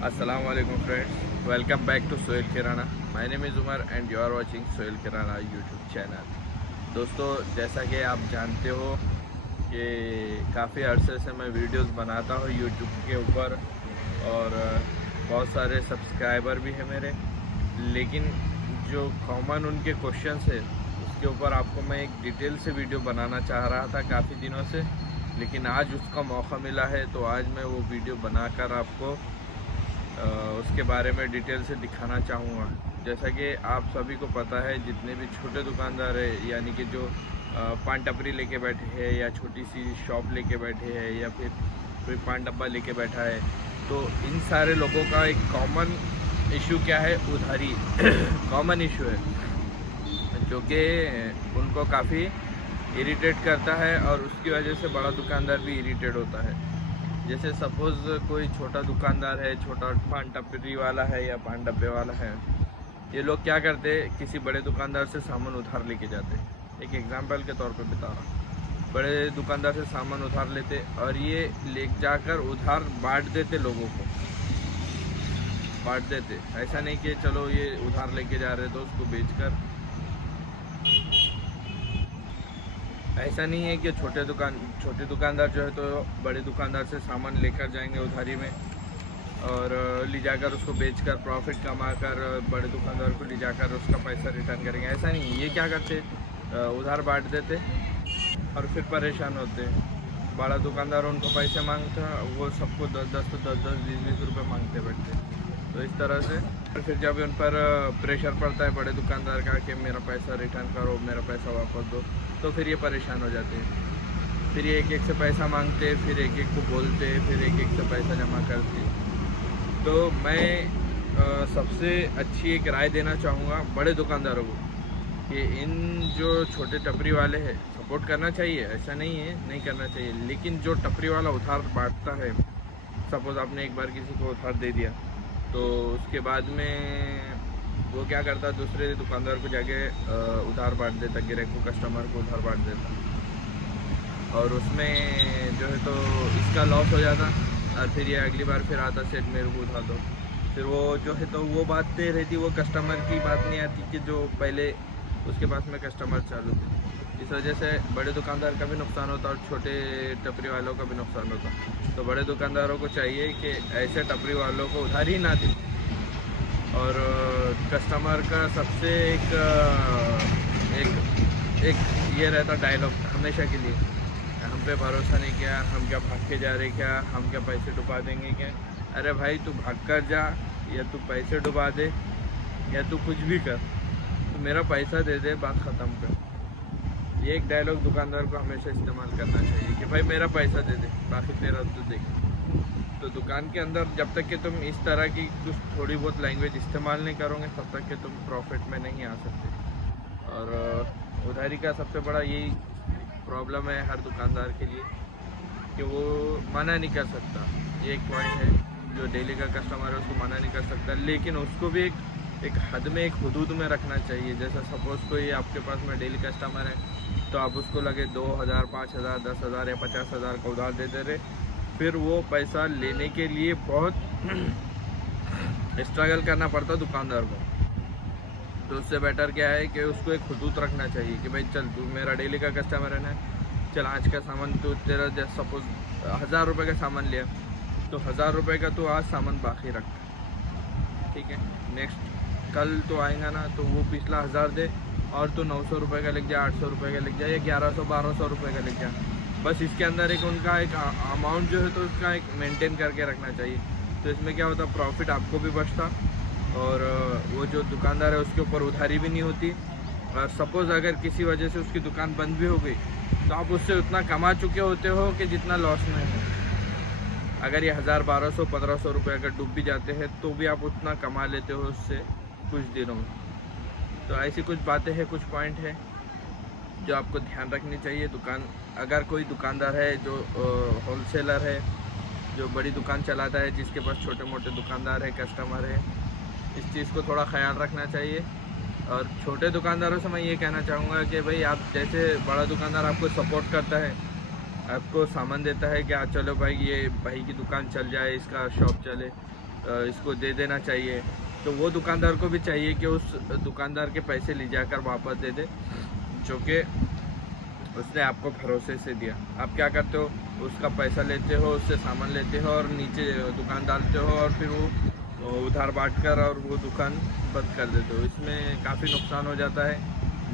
अस्सलाम वालेकुम friends, welcome back to Sohail Kirana. My name is Umar and you are watching Sohail Kirana YouTube channel. दोस्तों, जैसा कि आप जानते हो कि काफ़ी अरसे से मैं वीडियोस बनाता हूँ यूट्यूब के ऊपर और बहुत सारे सब्सक्राइबर भी हैं मेरे। लेकिन जो कॉमन उनके क्वेश्चंस है उसके ऊपर आपको मैं एक डिटेल से वीडियो बनाना चाह रहा था काफ़ी दिनों से, लेकिन आज उसका मौका मिला है तो आज मैं वो वीडियो बनाकर आपको उसके बारे में डिटेल से दिखाना चाहूँगा। जैसा कि आप सभी को पता है, जितने भी छोटे दुकानदार हैं, यानी कि जो पान टपरी लेके बैठे हैं या छोटी सी शॉप लेके बैठे हैं या फिर कोई पान डब्बा लेके बैठा है, तो इन सारे लोगों का एक कॉमन इशू क्या है? उधारी कॉमन इशू है जो कि उनको काफ़ी इरिटेट करता है और उसकी वजह से बड़ा दुकानदार भी इरिटेट होता है। जैसे सपोज़ कोई छोटा दुकानदार है, छोटा पान टपरी वाला है या पान डब्बे वाला है, ये लोग क्या करते हैं, किसी बड़े दुकानदार से सामान उधार लेके जाते हैं। एक एग्जांपल के तौर पे बता रहा हूँ, बड़े दुकानदार से सामान उधार लेते और ये ले जाकर उधार बांट देते, लोगों को बांट देते। ऐसा नहीं कि चलो ये उधार लेके जा रहे तो उसको बेचकर, ऐसा नहीं है कि छोटे दुकानदार जो है तो बड़े दुकानदार से सामान लेकर जाएंगे उधारी में और ले जाकर उसको बेचकर प्रॉफिट कमाकर बड़े दुकानदार को ले जाकर उसका पैसा रिटर्न करेंगे। ऐसा नहीं, ये क्या करते, उधार बांट देते और फिर परेशान होते। बड़ा दुकानदार उनको पैसे मांगता, वो सबको 10-10 तो 10-10 20-20 रुपये मांगते बैठते। तो इस तरह से और फिर जब उन पर प्रेशर पड़ता है बड़े दुकानदार का कि मेरा पैसा रिटर्न करो, मेरा पैसा वापस दो, तो फिर ये परेशान हो जाते हैं। फिर ये एक एक से पैसा मांगते, फिर एक एक को बोलते, फिर एक एक से पैसा जमा करते। तो मैं सबसे अच्छी एक राय देना चाहूँगा बड़े दुकानदारों को कि इन जो छोटे टपरी वाले हैं, सपोर्ट करना चाहिए, ऐसा नहीं है नहीं करना चाहिए, लेकिन जो टपरी वाला उधार बांटता है, सपोज़ आपने एक बार किसी को उधार दे दिया तो उसके बाद में वो क्या करता, दूसरे दुकानदार को जाके उधार बांट देता, ग्राहक को, कस्टमर को उधार बांट देता और उसमें जो है तो इसका लॉस हो जाता। और फिर ये अगली बार फिर आता, सेट मेरे को उधार दो। फिर वो जो है तो वो बातें रहती, वो कस्टमर की बात नहीं आती कि जो पहले उसके पास में कस्टमर चालू थे। इस वजह से बड़े दुकानदार का भी नुकसान होता और छोटे टपरी वालों का भी नुकसान होता। तो बड़े दुकानदारों को चाहिए कि ऐसे टपरी वालों को उधार ही ना दें और कस्टमर का सबसे एक एक ये रहता डायलॉग हमेशा के लिए, हम पे भरोसा नहीं किया, हम क्या भाग के जा रहे, क्या हम क्या पैसे डुबा देंगे क्या? अरे भाई, तू भाग कर जा या तू पैसे डुबा दे या तू कुछ भी कर, तो मेरा पैसा दे दे, बात ख़त्म कर। ये एक डायलॉग दुकानदार को हमेशा इस्तेमाल करना चाहिए कि भाई मेरा पैसा दे दे, बाकी तेरा तू देख। तो दुकान के अंदर जब तक कि तुम इस तरह की कुछ थोड़ी बहुत लैंग्वेज इस्तेमाल नहीं करोगे, तब तक कि तुम प्रॉफिट में नहीं आ सकते। और उधारी का सबसे बड़ा यही प्रॉब्लम है हर दुकानदार के लिए कि वो मना नहीं कर सकता। ये एक पॉइंट है, जो डेली का कस्टमर है उसको मना नहीं कर सकता, लेकिन उसको भी एक हद में, एक हुदूद में रखना चाहिए। जैसा सपोज़ कोई आपके पास में डेली कस्टमर है तो आप उसको लगे 2000, 5000, 10,000 या 50,000 का उधार दे दे रहे, फिर वो पैसा लेने के लिए बहुत स्ट्रगल करना पड़ता दुकानदार को। तो उससे बेटर क्या है कि उसको एक हुदूद रखना चाहिए कि भाई चल, तू मेरा डेली का कस्टमर है ना, चल आज का सामान तो तेरा, जैसे सपोज 1000 रुपये का सामान लिया तो 1000 रुपये का तो आज सामान बाकी रख, ठीक है? नेक्स्ट कल तो आएगा ना, तो वो पिछला 1000 दे और तो 900 रुपये का लिख जा, 800 रुपये का लिख जा या 1100-1200 रुपये का लिख जा। बस इसके अंदर एक उनका एक अमाउंट जो है तो उसका एक मेंटेन करके रखना चाहिए। तो इसमें क्या होता, प्रॉफिट आपको भी बचता और वो जो दुकानदार है उसके ऊपर उधारी भी नहीं होती। और सपोज़ अगर किसी वजह से उसकी दुकान बंद भी हो गई तो आप उससे उतना कमा चुके होते हो कि जितना लॉस में है। अगर ये 1000, 1200, 1500 रुपये अगर डूब भी जाते हैं तो भी आप उतना कमा लेते हो उससे कुछ दिनों में। तो ऐसी कुछ बातें हैं, कुछ पॉइंट है जो आपको ध्यान रखनी चाहिए। अगर कोई दुकानदार है जो होलसेलर है, जो बड़ी दुकान चलाता है, जिसके पास छोटे मोटे दुकानदार है, कस्टमर है, इस चीज़ को थोड़ा ख्याल रखना चाहिए। और छोटे दुकानदारों से मैं ये कहना चाहूँगा कि भाई, आप जैसे बड़ा दुकानदार आपको सपोर्ट करता है, आपको सामान देता है कि चलो भाई, ये भाई की दुकान चल जाए, इसका शॉप चले, इसको दे देना चाहिए। तो वो दुकानदार को भी चाहिए कि उस दुकानदार के पैसे ले जाकर वापस दे दे, जो कि उसने आपको भरोसे से दिया। आप क्या करते हो, उसका पैसा लेते हो, उससे सामान लेते हो और नीचे दुकान डालते हो और फिर वो उधार बांट कर और वो दुकान बंद कर देते हो। इसमें काफ़ी नुकसान हो जाता है,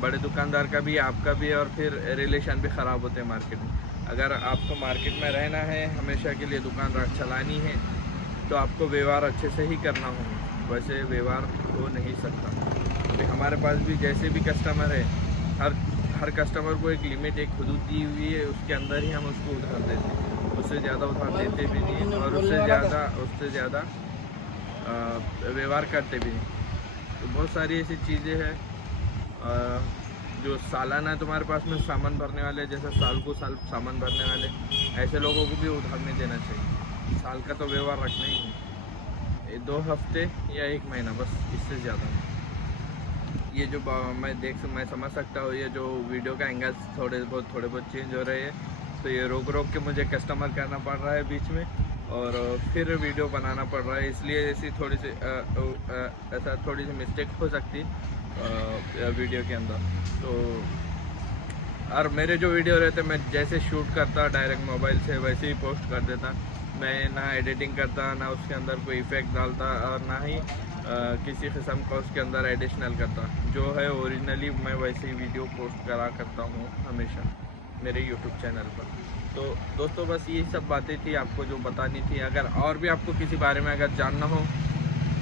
बड़े दुकानदार का भी, आपका भी, और फिर रिलेशन भी ख़राब होते हैं मार्केट में। अगर आपको मार्केट में रहना है, हमेशा के लिए दुकान चलानी है, तो आपको व्यवहार अच्छे से ही करना होगा, वैसे व्यवहार हो नहीं सकता। तो हमारे पास भी जैसे भी कस्टमर है, हर कस्टमर को एक लिमिट, एक हदूद दी हुई है, उसके अंदर ही हम उसको उधार देते हैं, उससे ज़्यादा उधार देते भी नहीं और उससे ज़्यादा व्यवहार करते भी नहीं। तो बहुत सारी ऐसी चीज़ें हैं जो सालाना तुम्हारे पास में सामान भरने वाले, जैसे साल को साल सामान भरने वाले, ऐसे लोगों को भी उधार नहीं देना चाहिए। साल का तो व्यवहार रखना ही है, 2 हफ्ते या 1 महीना, बस इससे ज़्यादा। ये जो मैं समझ सकता हूँ, ये जो वीडियो का एंगल्स थोड़े बहुत चेंज हो रहे हैं, तो ये रोक के मुझे कस्टमर करना पड़ रहा है बीच में, और फिर वीडियो बनाना पड़ रहा है, इसलिए ऐसी थोड़ी सी मिस्टेक हो सकती वीडियो के अंदर। तो और मेरे जो वीडियो रहते मैं जैसे शूट करता डायरेक्ट मोबाइल से, वैसे ही पोस्ट कर देता। मैं ना एडिटिंग करता, ना उसके अंदर कोई इफ़ेक्ट डालता, और ना ही किसी किस्म का उसके अंदर एडिशनल करता। जो है ओरिजिनली मैं वैसे ही वीडियो पोस्ट करा करता हूँ हमेशा मेरे यूट्यूब चैनल पर। तो दोस्तों, बस यही सब बातें थी आपको जो बतानी थी। अगर और भी आपको किसी बारे में अगर जानना हो,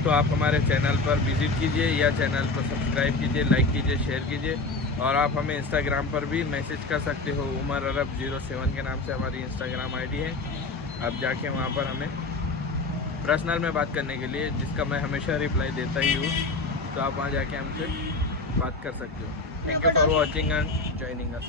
तो आप हमारे चैनल पर विज़िट कीजिए या चैनल को सब्सक्राइब कीजिए, लाइक कीजिए, शेयर कीजिए। और आप हमें इंस्टाग्राम पर भी मैसेज कर सकते हो, उमर अरब 07 के नाम से हमारी इंस्टाग्राम आईडी है। आप जाके वहाँ पर हमें पर्सनल में बात करने के लिए, जिसका मैं हमेशा रिप्लाई देता ही हूँ, तो आप वहाँ जाके हमसे बात कर सकते हो। Thank you for watching and joining us.